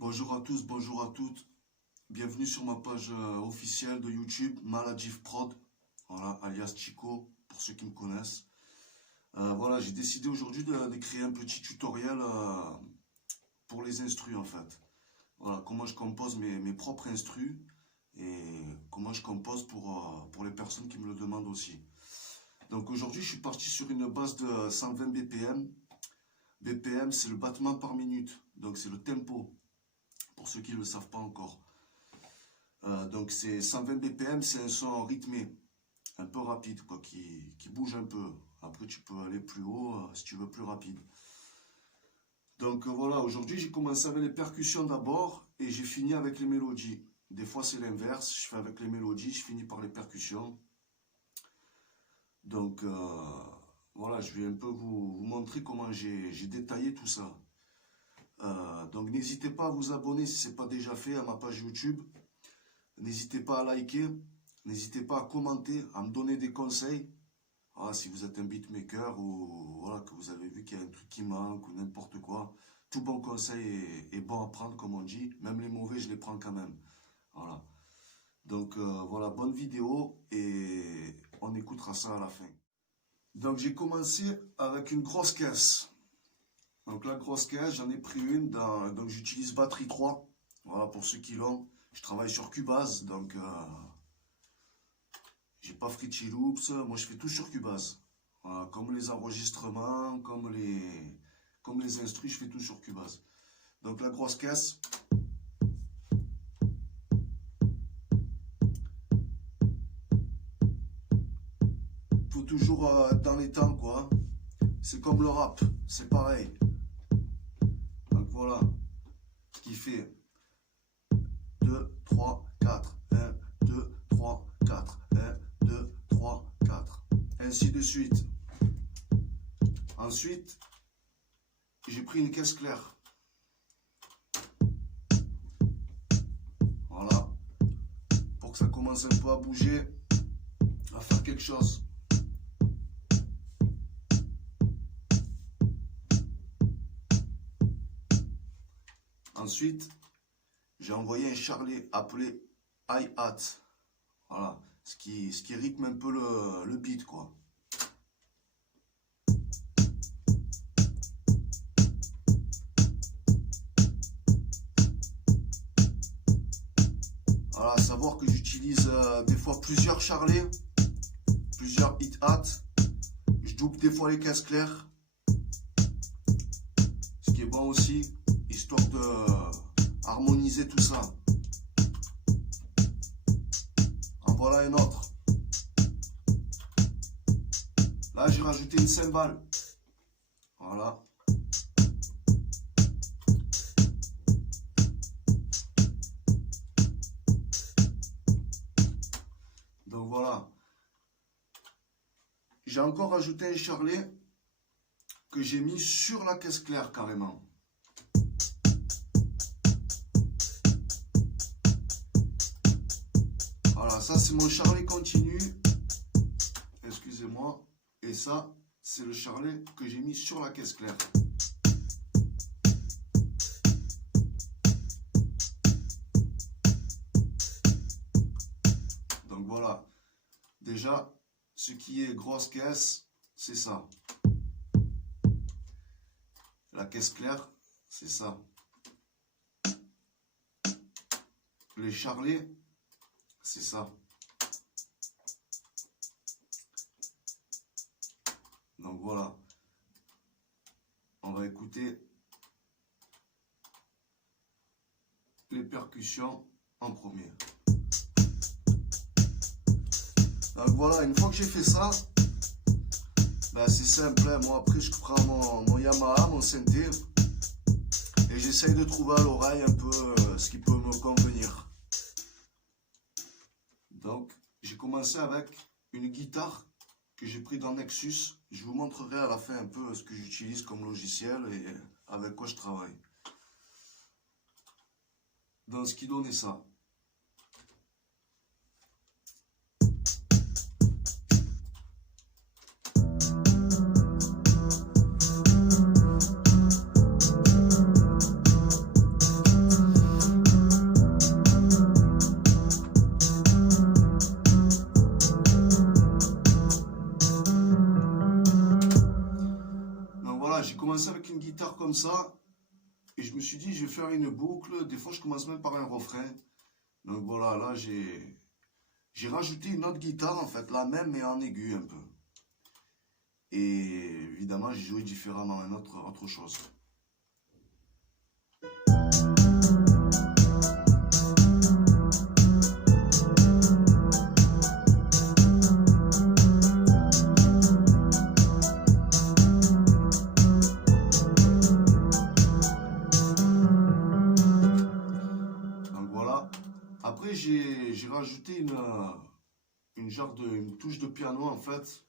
Bonjour à tous, bonjour à toutes. Bienvenue sur ma page officielle de YouTube, Maladiv Prod, voilà, alias Chico, pour ceux qui me connaissent. Voilà, j'ai décidé aujourd'hui de créer un petit tutoriel pour les instrus en fait. Voilà, comment je compose mes propres instrus et comment je compose pour les personnes qui me le demandent aussi. Donc aujourd'hui, je suis parti sur une base de 120 BPM. BPM, c'est le battement par minute, donc c'est le tempo. Pour ceux qui ne le savent pas encore. Donc c'est 120 BPM, c'est un son rythmé, un peu rapide, quoi, qui bouge un peu. Après tu peux aller plus haut si tu veux plus rapide. Donc voilà, aujourd'hui j'ai commencé avec les percussions d'abord et j'ai fini avec les mélodies. Des fois c'est l'inverse, je fais avec les mélodies, je finis par les percussions. Donc voilà, je vais un peu vous montrer comment j'ai détaillé tout ça. Donc n'hésitez pas à vous abonner si ce n'est pas déjà fait à ma page YouTube. N'hésitez pas à liker. N'hésitez pas à commenter, à me donner des conseils. Voilà, si vous êtes un beatmaker ou voilà, que vous avez vu qu'il y a un truc qui manque ou n'importe quoi. Tout bon conseil est bon à prendre comme on dit. Même les mauvais je les prends quand même. Voilà. Donc voilà, bonne vidéo et on écoutera ça à la fin. Donc j'ai commencé avec une grosse caisse. Donc la grosse caisse, j'en ai pris une, donc j'utilise batterie 3, voilà pour ceux qui l'ont. Je travaille sur Cubase, donc j'ai pas Fruity Loops, moi je fais tout sur Cubase. Voilà, comme les enregistrements, comme les instrus, je fais tout sur Cubase. Donc la grosse caisse. Faut toujours dans les temps quoi. C'est comme le rap, c'est pareil. Donc voilà, ce qui fait 2, 3, 4, 1, 2, 3, 4, 1, 2, 3, 4, ainsi de suite. Ensuite, j'ai pris une caisse claire. Voilà, pour que ça commence un peu à bouger, à faire quelque chose. Ensuite, j'ai envoyé un charlet appelé hi-hat. Voilà, ce qui rythme un peu le beat, quoi. Voilà, à savoir que j'utilise des fois plusieurs charlets, plusieurs hi-hats. Je double des fois les caisses claires. Ce qui est bon aussi, histoire de harmoniser tout ça. En voilà un autre. Là, j'ai rajouté une cymbale. Voilà. Donc voilà. J'ai encore rajouté un charlet que j'ai mis sur la caisse claire carrément. Voilà, ça c'est mon charlet continu. Excusez-moi. Et ça, c'est le charlet que j'ai mis sur la caisse claire. Donc voilà. Déjà, ce qui est grosse caisse, c'est ça. La caisse claire, c'est ça. Les charlets, c'est ça. Donc voilà. On va écouter les percussions en premier. Donc voilà, une fois que j'ai fait ça, ben c'est simple, hein. Moi après je prends mon Yamaha, mon synthé, et j'essaye de trouver à l'oreille un peu ce qui peut me convenir. Donc j'ai commencé avec une guitare que j'ai pris dans Nexus. Je vous montrerai à la fin un peu ce que j'utilise comme logiciel et avec quoi je travaille. Dans ce qui donnait ça. comme ça. Et je me suis dit, je vais faire une boucle. Des fois, je commence même par un refrain. Donc voilà, là, j'ai rajouté une autre guitare, en fait, la même, mais en aigu un peu. Et évidemment, j'ai joué différemment, autre chose. Donc voilà. Après, j'ai rajouté une touche de piano, en fait.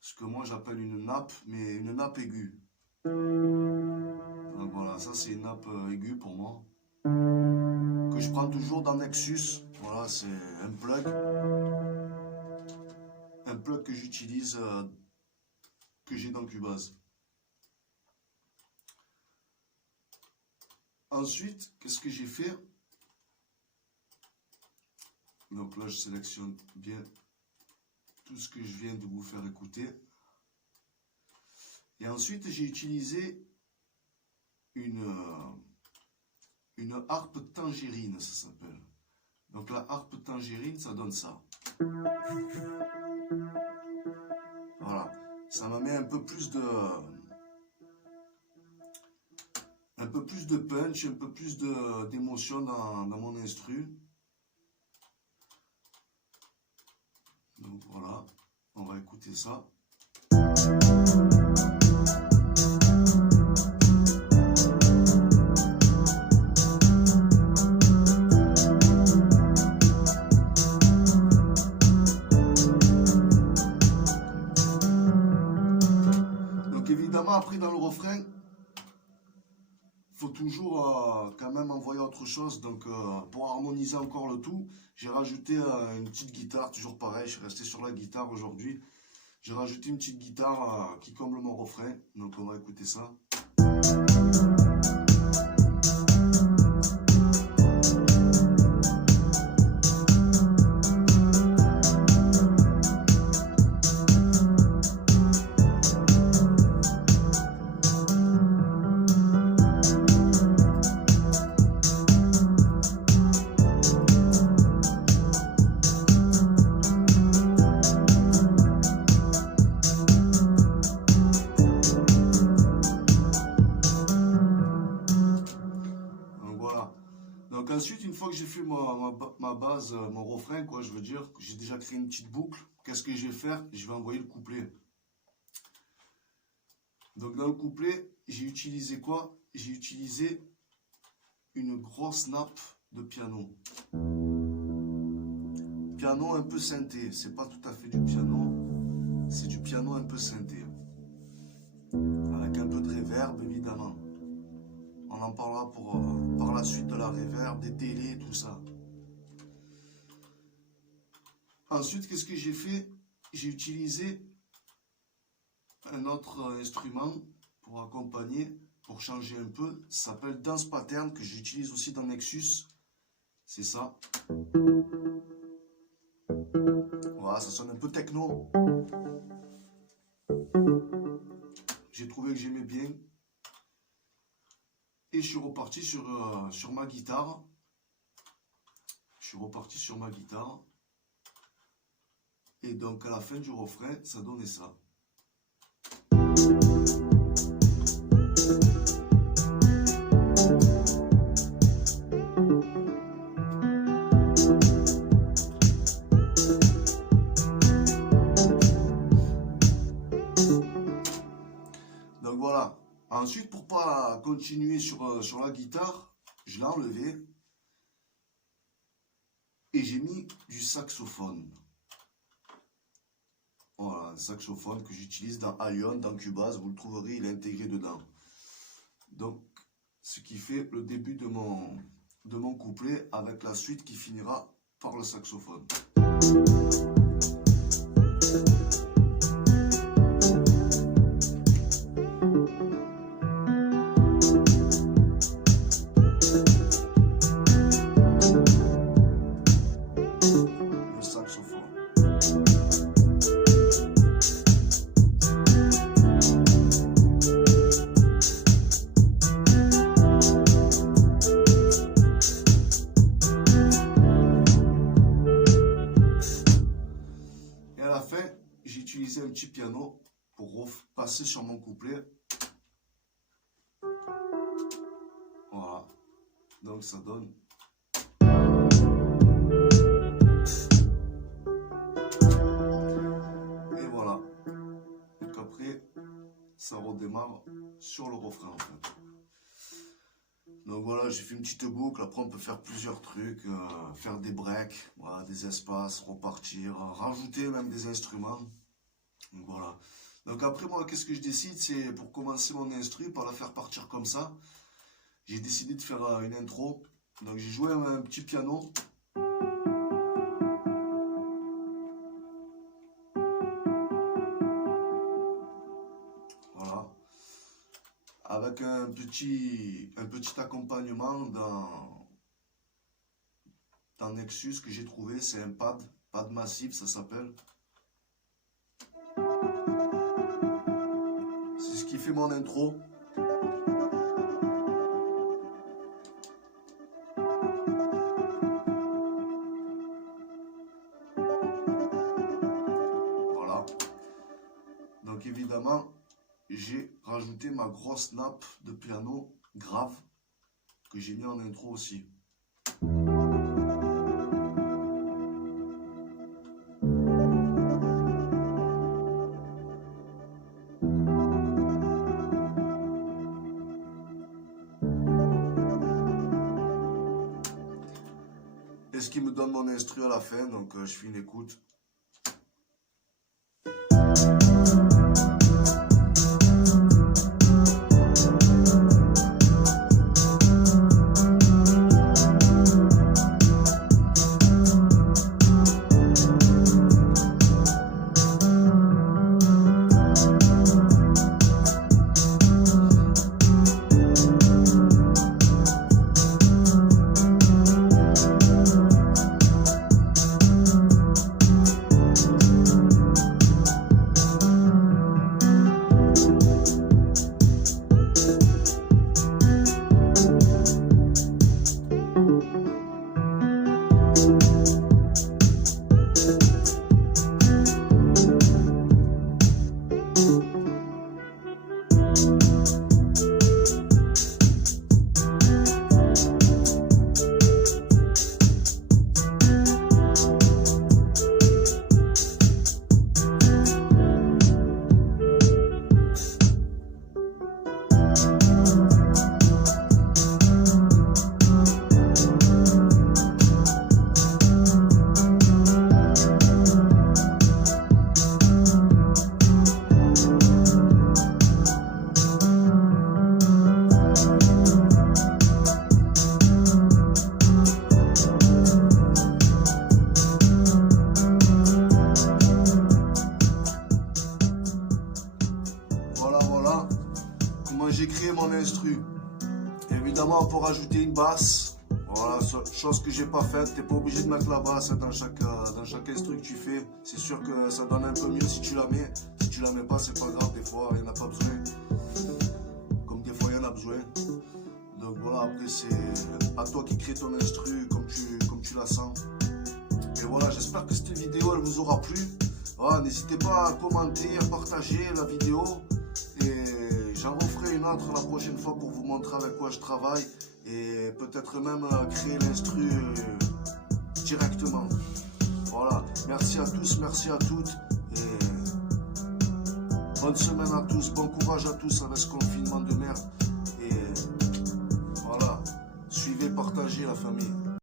Ce que moi j'appelle une nappe, mais une nappe aiguë. Donc voilà, ça c'est une nappe aiguë pour moi. Que je prends toujours dans Nexus. Voilà, c'est un plug. Un plug que j'utilise, que j'ai dans Cubase. Ensuite, qu'est-ce que j'ai fait? Donc là, je sélectionne bien tout ce que je viens de vous faire écouter. Et ensuite, j'ai utilisé une harpe tangerine, ça s'appelle. Donc la harpe tangerine, ça donne ça. Voilà. Ça m'a mis un peu plus de punch, un peu plus d'émotion dans mon instru. Donc voilà, on va écouter ça. Donc évidemment, après dans le refrain, faut toujours quand même envoyer autre chose. Donc pour harmoniser encore le tout, j'ai rajouté une petite guitare, toujours pareil, je suis resté sur la guitare aujourd'hui. J'ai rajouté une petite guitare qui comble mon refrain, donc on va écouter ça. Donc ensuite, une fois que j'ai fait ma base, mon refrain, quoi, je veux dire, j'ai déjà créé une petite boucle. Qu'est-ce que je vais faire? Je vais envoyer le couplet. Donc dans le couplet, j'ai utilisé quoi? J'ai utilisé une grosse nappe de piano. Piano un peu synthé. C'est pas tout à fait du piano, c'est du piano un peu synthé. Avec un peu de reverb, évidemment. On en parlera par la suite de la reverb, des télés, tout ça. Ensuite, qu'est-ce que j'ai fait? J'ai utilisé un autre instrument pour accompagner, pour changer un peu. Ça s'appelle Dance Pattern, que j'utilise aussi dans Nexus. C'est ça. Voilà, ça sonne un peu techno. J'ai trouvé que j'aimais bien. Et je suis reparti sur ma guitare. Je suis reparti sur ma guitare. Et donc à la fin du refrain, ça donnait ça. Donc voilà. Ensuite, pour pas continuer sur la guitare, je l'ai enlevé et j'ai mis du saxophone. Voilà, un saxophone que j'utilise dans Aion, dans Cubase, vous le trouverez, il est intégré dedans. Donc, ce qui fait le début de mon couplet avec la suite qui finira par le saxophone. petit piano pour passer sur mon couplet. Voilà, donc ça donne. Et voilà, donc après ça redémarre sur le refrain en fait. Donc voilà, j'ai fait une petite boucle. Après on peut faire plusieurs trucs, faire des breaks, voilà, des espaces, repartir, rajouter même des instruments. Donc voilà. Donc après moi, qu'est-ce que je décide? C'est pour commencer mon instru, pour la faire partir comme ça. J'ai décidé de faire une intro. Donc j'ai joué un petit piano. Voilà. Avec un petit accompagnement dans Nexus que j'ai trouvé. C'est un pad massif, ça s'appelle. C'est ce qui fait mon intro. Voilà. Donc évidemment, j'ai rajouté ma grosse nappe de piano grave que j'ai mis en intro aussi. Et ce qui me donne mon instru à la fin, donc je fais une écoute. J'ai créé mon instru. Évidemment, on peut rajouter une basse. Voilà, chose que j'ai pas faite. T'es pas obligé de mettre la basse dans chaque instru que tu fais. C'est sûr que ça donne un peu mieux si tu la mets. Si tu la mets pas, c'est pas grave. Des fois, il n'y en a pas besoin. Comme des fois, il y en a besoin. Donc voilà, après, c'est à toi qui crée ton instru comme tu la sens. Et voilà, j'espère que cette vidéo, elle vous aura plu. Voilà, n'hésitez pas à commenter, à partager la vidéo. Et j'en referai une autre la prochaine fois pour vous montrer avec quoi je travaille et peut-être même créer l'instru directement. Voilà, merci à tous, merci à toutes et bonne semaine à tous, bon courage à tous avec ce confinement de merde et voilà, suivez, partagez la famille.